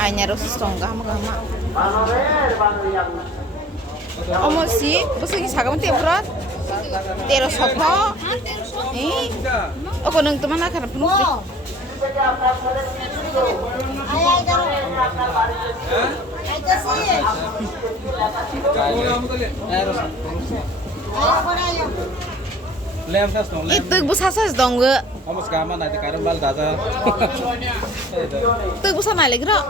Ayahnya Rosis dong, gama. Omong sih, besok sagam tiaprat. Tero sopo. Oh, koneng teman akan penuh sih. Itu busasas dong gue. Kamu sekarang nanti karena bal dada. Itu busa naik lagi dong.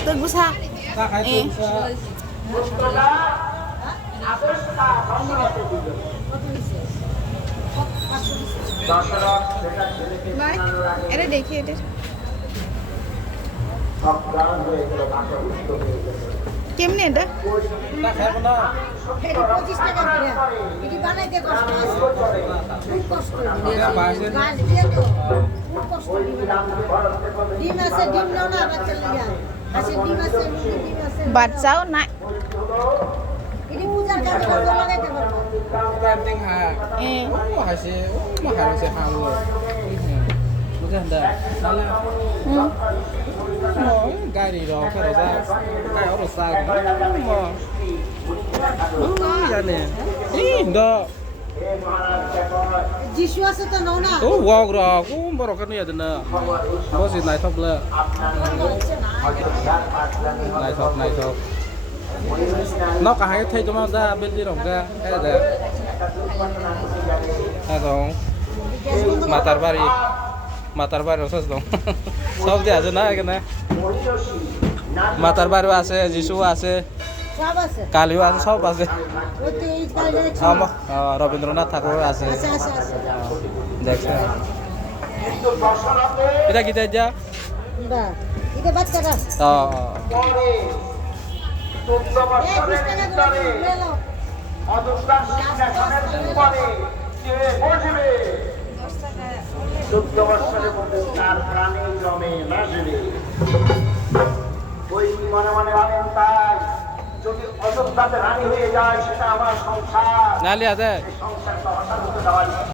Itu busa. Tak kayak busa. Bye. Ada देखिए इधर. কেমনে এটা? Tak kayak mana? এটা 25 টাকা করে। এটি বানাইতে কষ্ট আছে। খুব কষ্ট। গাছ দিয়ে তো খুব কষ্ট ডিম আছে ডিম নাও না বাচ্চা লিয়া। হাসির ডিম আছে মুরগির ডিম আছে। বাচ্চাও না এটি পূজার কাজে কাজে লাগাইতে পারবো। Penting ha. Oh hasil, mahal sih halu. Bukan dah. Salah. Oh, gari dong, kalau dah, kayak orang sang. Oh, ya nih. Enggak. যিশু আছে তো নাও না। Oh, wow, aku baru kan ya dana. Bos ini naik top lah. Naik top. Nó cả hai thấy chúng ta bên đi đồng ra, cái là dong. Matar bari রসস dong. সব দিয়ে আছে না এখানে মাতার বাড়িও আছে যিশু আছে সব আছে। কালীও আছে সব আছে ওই তো এই কালে রবীন্দ্রনাথ ঠাকুর আছে আছে আছে আছে। দেখছে এটা কি দেয় যা বাহ এটা বাচ্চারা। এই 20 টাকা করে লেলো। চোদ্দ বছরের মধ্যে তার প্রাণে জমে না জেনে ওই মনে মনে ভাবেন তাই যদি অযোধ্যাতে রানী হয়ে যায় সেটা আমার সংসার নালি আছে সংসারটা অসাধুতে দেওয়া